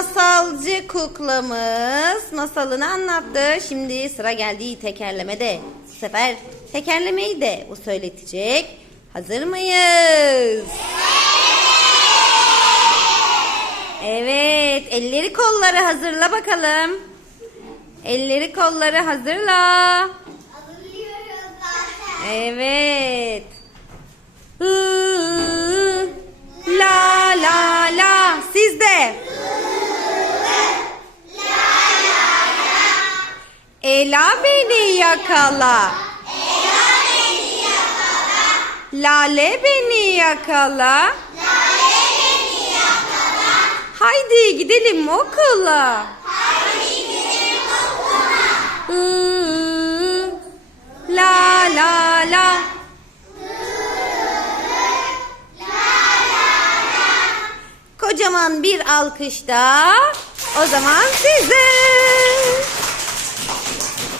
masalcı kuklamız masalını anlattı. Şimdi sıra geldi tekerlemede. Bu sefer tekerlemeyi de o söyletecek. Hazır mıyız? Evet, elleri kolları hazırla bakalım. Elleri kolları hazırla. Hazırlıyoruz zaten. Evet. Ela beni yakala. Lale beni yakala. Haydi gidelim okula. La la la. Kocaman bir alkış da o zaman size.